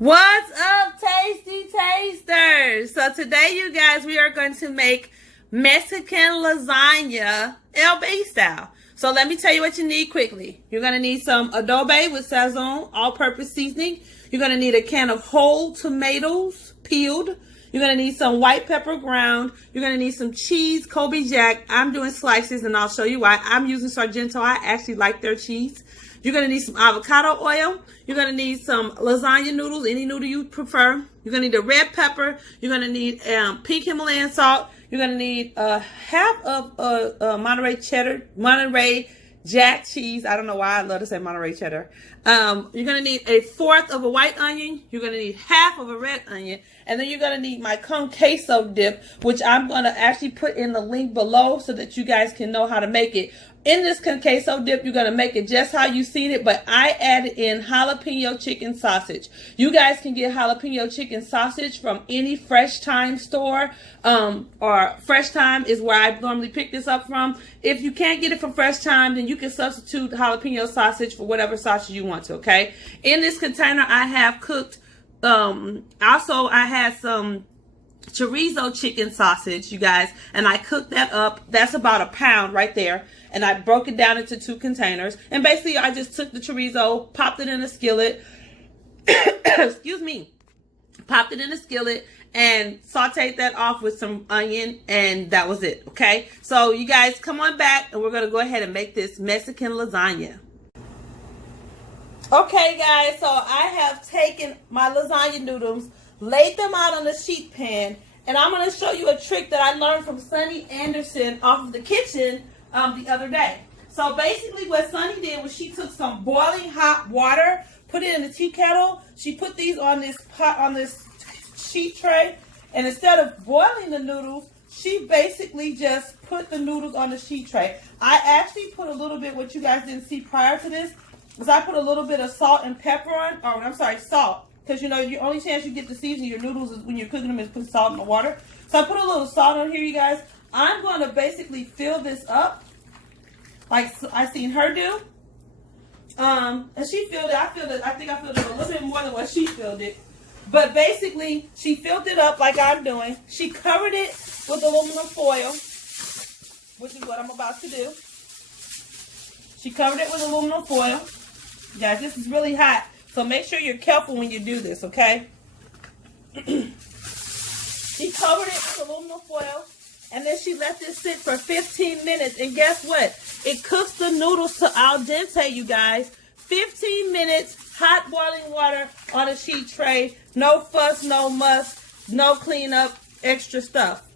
What's up, tasty tasters? So today, you guys, we are going to make Mexican lasagna LB style. So let me tell you what you need quickly. You're going to need some adobe with sazon, all-purpose seasoning. You're going to need a can of whole tomatoes, peeled. You're going to need some white pepper ground. You're going to need some cheese, Colby Jack. I'm doing slices, and I'll show you why. I'm using Sargento. I actually like their cheese. You're going to need some avocado oil. You're going to need some lasagna noodles, any noodle you prefer. You're going to need a red pepper. You're going to need pink Himalayan salt. You're going to need half of Monterey Jack cheese. I don't know why I love to say Monterey cheddar. You're going to need a fourth of a white onion. You're going to need half of a red onion. And then you're going to need my con queso dip, which I'm going to actually put in the link below so that you guys can know how to make it. In this con queso dip, you're going to make it just how you've seen it, but I added in jalapeno chicken sausage. You guys can get jalapeno chicken sausage from any Fresh Thyme store, or Fresh Thyme is where I normally pick this up from. If you can't get it from Fresh Thyme, then you can substitute jalapeno sausage for whatever sausage you want to, okay? In this container, I have cooked, also I had some chorizo chicken sausage, you guys, and I cooked that up. That's about a pound right there, and I broke it down into 2 containers. And basically I just took the chorizo, popped it in a skillet excuse me, popped it in a skillet and sauteed that off with some onion, and that was it. Okay, so you guys come on back and we're gonna go ahead and make this Mexican lasagna. Okay guys, so I have taken my lasagna noodles, laid them out on the sheet pan, and I'm going to show you a trick that I learned from Sunny Anderson off of the kitchen the other day. So basically what Sunny did was she took some boiling hot water, put it in the tea kettle. She put these on this pot, on this sheet tray, and instead of boiling the noodles, she basically just put the noodles on the sheet tray. I actually put a little bit, what you guys didn't see prior to this, was I put a little bit of salt and pepper on, or I'm sorry, salt. Because, you know, the only chance you get to season your noodles is when you're cooking them is put salt in the water. So I put a little salt on here, you guys. I'm going to basically fill this up like I seen her do. And she filled it. I think I filled it a little bit more than what she filled it. But basically, she filled it up like I'm doing. She covered it with aluminum foil, which is what I'm about to do. She covered it with aluminum foil. Guys, this is really hot. So make sure you're careful when you do this, okay? She covered it with aluminum foil, and then she let this sit for 15 minutes. And guess what? It cooks the noodles to al dente, you guys. 15 minutes, hot boiling water on a sheet tray. No fuss, no muss, no cleanup, extra stuff.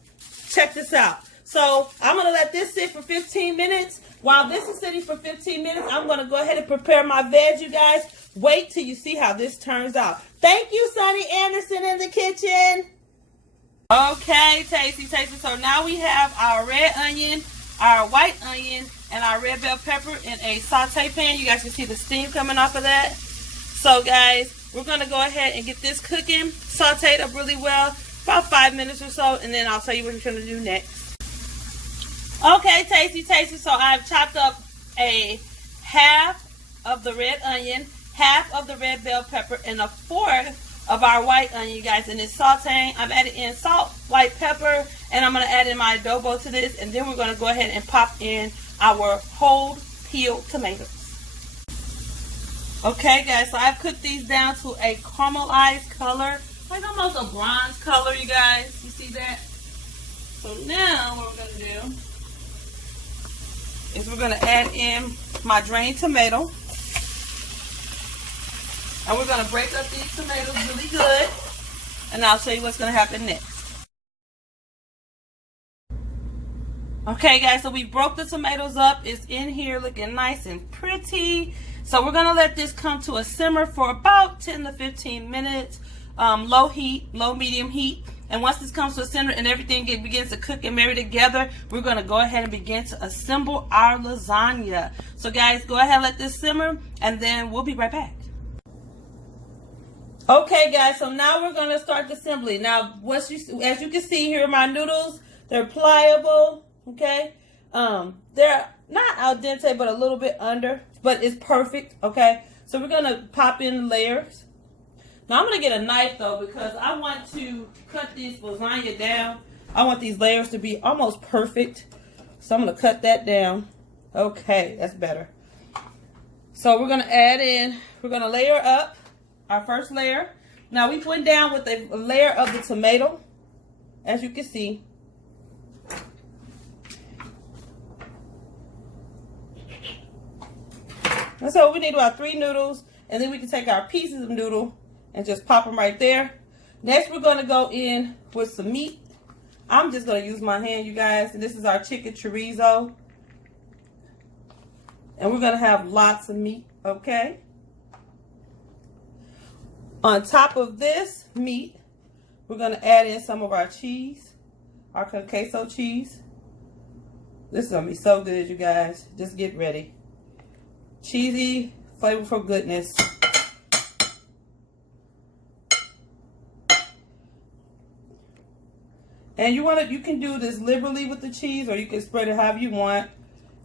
Check this out. So I'm going to let this sit for 15 minutes. While this is sitting for 15 minutes, I'm going to go ahead and prepare my veg, you guys. Wait till you see how this turns out. Thank you, Sunny Anderson in the kitchen. Okay, tasty. So now we have our red onion, our white onion, and our red bell pepper in a saute pan. You guys can see the steam coming off of that. So, guys, we're going to go ahead and get this cooking, sauteed up really well, about 5 minutes or so, and then I'll tell you what we're going to do next. Okay, tasty. So I've chopped up a half of the red onion, half of the red bell pepper, and a fourth of our white onion, you guys. And it's sauteing. I'm adding in salt, white pepper, and I'm going to add in my adobo to this. And then we're going to go ahead and pop in our whole peeled tomatoes. Okay, guys, so I've cooked these down to a caramelized color, like almost a bronze color, you guys. You see that? So now what we're going to do is we're going to add in my drained tomato. And we're going to break up these tomatoes really good. And I'll show you what's going to happen next. Okay, guys, so we broke the tomatoes up. It's in here looking nice and pretty. So we're going to let this come to a simmer for about 10 to 15 minutes. Low heat, low medium heat. And once this comes to a simmer and everything begins to cook and marry together, we're going to go ahead and begin to assemble our lasagna. So guys, go ahead and let this simmer, and then we'll be right back. Okay guys, so now we're going to start the assembly. Now, as you can see here, my noodles, they're pliable, okay? They're not al dente, but a little bit under, but it's perfect, okay? So we're going to pop in layers. Now I'm going to get a knife though because I want to cut this lasagna down. I want these layers to be almost perfect. So I'm going to cut that down. Okay, that's better. So we're going to add in, we're going to layer up our first layer. Now we went down with a layer of the tomato, as you can see. And so we need about 3 noodles, and then we can take our pieces of noodle and just pop them right there. Next, we're going to go in with some meat. I'm just going to use my hand, you guys. And this is our chicken chorizo. And we're going to have lots of meat, okay? On top of this meat, we're going to add in some of our cheese, our queso cheese. This is going to be so good, you guys. Just get ready. Cheesy, flavorful goodness. And you can do this liberally with the cheese, or you can spread it however you want.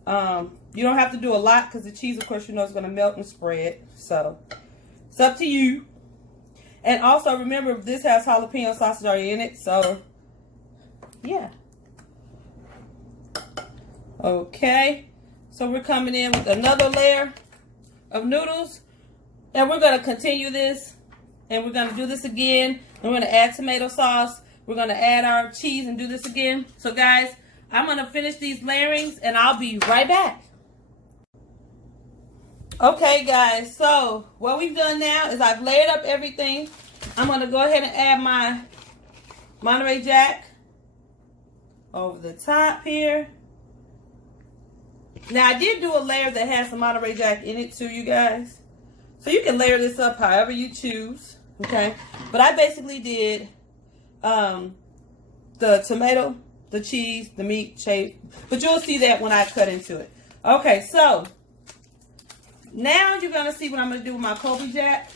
You don't have to do a lot because the cheese, of course, you know is going to melt and spread. So it's up to you. And also remember, this has jalapeno sausage already in it. So yeah. Okay. So we're coming in with another layer of noodles. And we're going to continue this. And we're going to do this again. We're going to add tomato sauce. We're going to add our cheese and do this again. So guys, I'm going to finish these layerings and I'll be right back. Okay guys, so what we've done now is I've layered up everything. I'm going to go ahead and add my Monterey Jack over the top here. Now I did do a layer that has some Monterey Jack in it too, you guys. So you can layer this up however you choose, okay? But I basically did the tomato, the cheese, the meat shape, but you'll see that when I cut into it. Okay, so now you're gonna see what I'm gonna do with my Kobe Jack.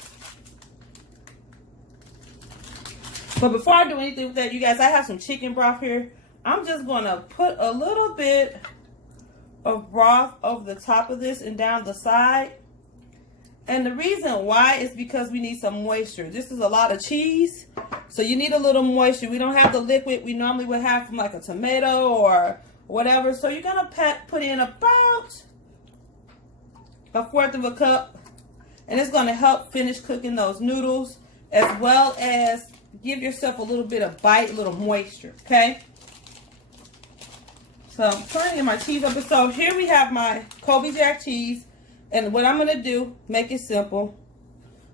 But before I do anything with that, you guys, I have some chicken broth here. I'm just gonna put a little bit of broth over the top of this and down the side. And the reason why is because we need some moisture. This is a lot of cheese, so you need a little moisture. We don't have the liquid we normally would have from like a tomato or whatever. So you're gonna put in about 1/4 of a cup, and it's gonna help finish cooking those noodles as well as give yourself a little bit of bite, a little moisture, okay? So I'm putting in my cheese up. So here we have my Kobe Jack cheese. And what I'm going to do, make it simple.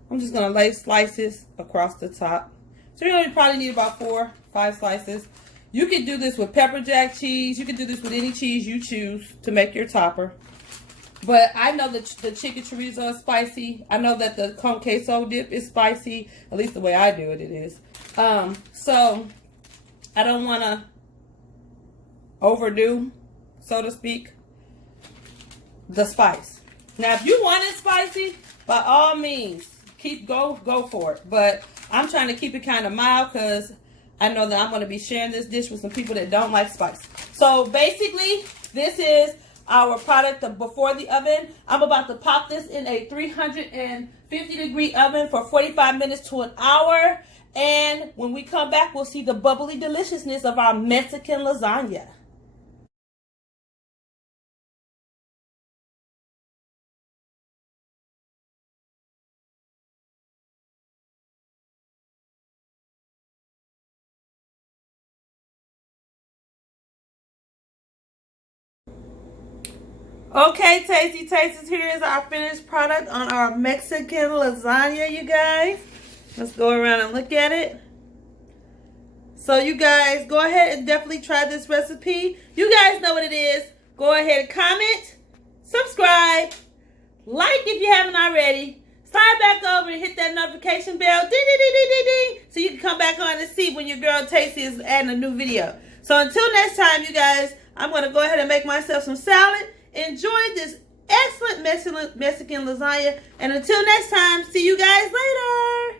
I'm just going to lay slices across the top. So you're going to probably need about 4 or 5 slices. You can do this with pepper jack cheese. You can do this with any cheese you choose to make your topper. But I know that the chicken chorizo is spicy. I know that the con queso dip is spicy. At least the way I do it, it is. So I don't want to overdo, so to speak, the spice. Now, if you want it spicy, by all means, go for it. But I'm trying to keep it kind of mild because I know that I'm going to be sharing this dish with some people that don't like spice. So basically, this is our product before the oven. I'm about to pop this in a 350-degree oven for 45 minutes to an hour. And when we come back, we'll see the bubbly deliciousness of our Mexican lasagna. Okay, Tasty Tasters, here is our finished product on our Mexican lasagna, you guys. Let's go around and look at it. So you guys, go ahead and definitely try this recipe. You guys know what it is. Go ahead and comment, subscribe, like if you haven't already. Slide back over and hit that notification bell, ding, ding, ding, ding, ding, ding, so you can come back on and see when your girl Tasty is adding a new video. So until next time, you guys, I'm going to go ahead and make myself some salad. Enjoy this excellent Mexican lasagna. And until next time, see you guys later.